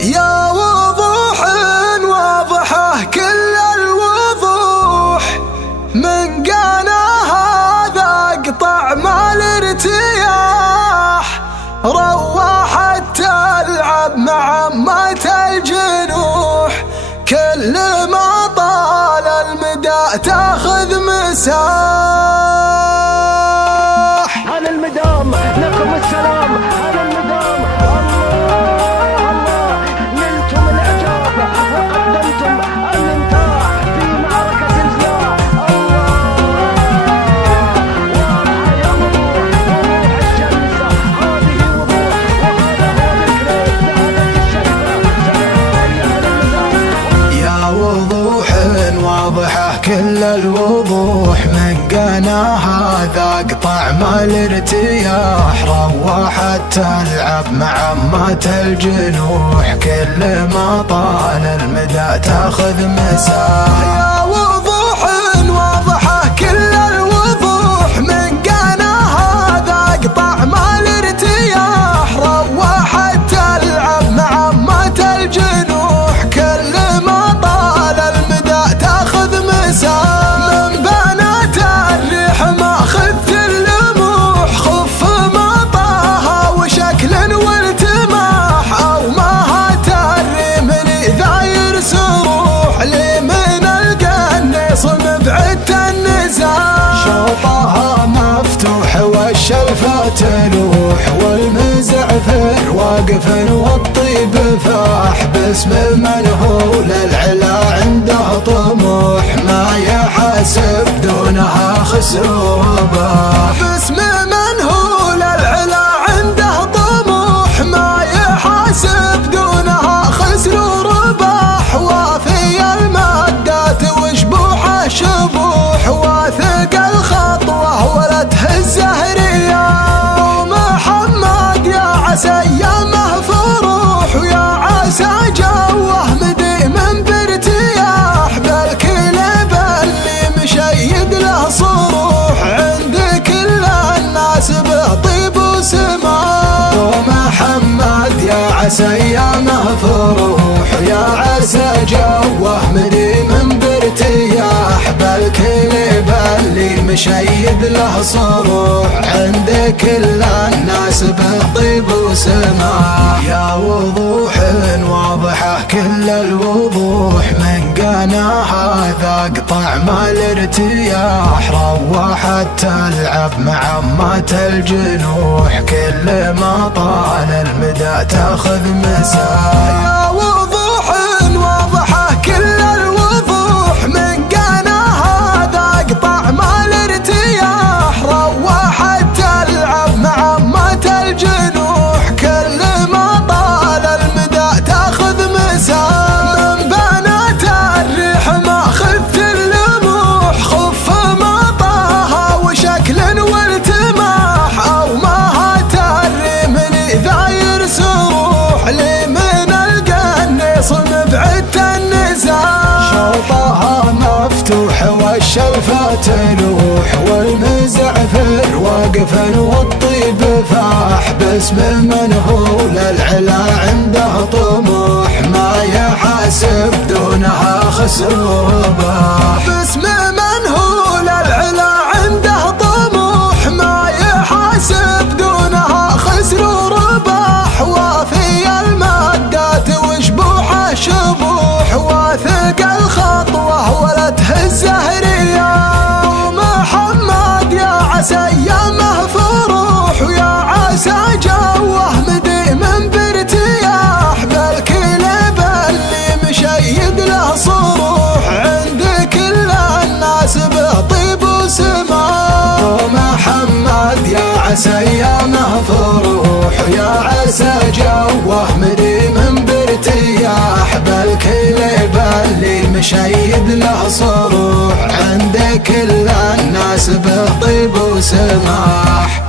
يا وضوح واضحه كل الوضوح، من قانا هذا قطع ما الارتياح، رواحة تلعب مع عمة الجنوح، كل ما طال المدى تاخذ مساح. على المدام لكم السلام، على المدام الله نلتم الإجابة وقدمتم الانتاح في معركة الزياء. يا وضوح واضحه كل الوضوح، من قانا هذا قطع ما الارتياح، رواحة تلعب مع عمة الجنوح، كل ما طال المدى تاخذ مساح. يا وضوح واضحه كل الوضوح، من قانا هذا قطع ما الارتياح، رواحة تلعب مع عمة الجنوح، كل ما طال المدى تاخذ مساح. من بنات الريح ما خفت اللموح، خف ما طاها وشكل والتماح، او ما هات الرمل ذاير سروح، لي من القنيص مبعدت النزاح، شوطها مفتوح والشلفة تلوح، والمزعفر واقف والطيب فاح، باسم المنهول العلا عنده طموح، ما يحاسب دونها خسر ورباح. باسم منهول العلا عنده طموح، ما يحاسب دونها خسر ورباح، وافي المادات وشبوحه شبوح، واثق الخطوه ولا تهز الرياح، ومحمد يا عسى ايامه فروح، ويا عسى جوه مديم بارتياح، بالكلب اللي مشيد له صروح، عند كل الناس بطيب وسماح، ومحمد يا عسى ايامه فروح، ويا عسى جوه مديم بارتياح، بالكلب اللي مشيد له صروح، عند كل الناس بطيب وسماح. يا وضوح واضحه كل الوضوح، من قانا هذا قطع ما الارتياح، رواحة تلعب مع عمة الجنوح، كل ما طال المدى تاخذ مساح. يا وضوح واضحه كل الوضوح، من قانا هذا قطع ما الارتياح، رواحة تلعب مع عمة الجنوح، كل ما طال المدى تاخذ مساح. من بنات الريح ما خفت اللموح، خف ما طاها وشكل والتماح، او ما هات الرمل ذاير سروح، لي من القنيص مبعدت النزاح، شوطها مفتوح والشلفة تلوح، والمزعفر واقف والطيب فاح، باسم منهول العلا عنده طموح، ما يحاسب دونها خسر ورباح. باسم منهول العلا عنده طموح، ما يحاسب دونها خسر ورباح، وافي المادات وشبوحه شبوح، واثق الخطوه ولا تهز الرياح، ومحمد يا عسى ايامه فروح، ويا عسى جوه مديم بارتياح، بالكلب اللي مشيد له صروح، عند كل الناس بطيب وسماح، ومحمد يا عسى ايامه فروح، ويا عسى جوه مديم بارتياح، بالكلب اللي مشيد له صروح، عند كل الناس بطيب وسماح.